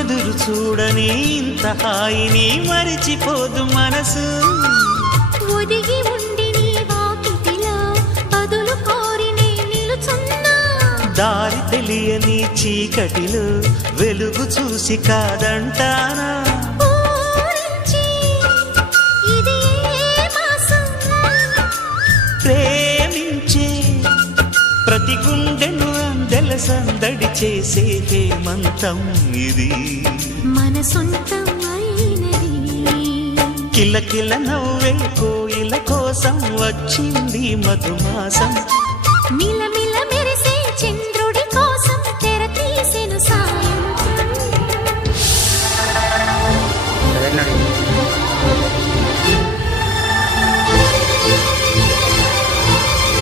ఎదురు చూడని ఇంత హాయిని మరిచిపోదు మనసు. ఒదిగి ఉండి నీ వాకిటిలో బదులు కోరి నే నిలుచున్నా. దారి తెలియని చీకటిలో వెలుగు చూసి కాదంటానా. ఊరించి ఇది ఏ మాసం? ప్రేమించే ప్రతి గుండెను అందెల సందడి చేసే హేమంతం ఇది. మన సొంతం అయినది. కిలకిల నవ్వే కోయిల కోసం వచ్చింది మధుమాసం. మిలమి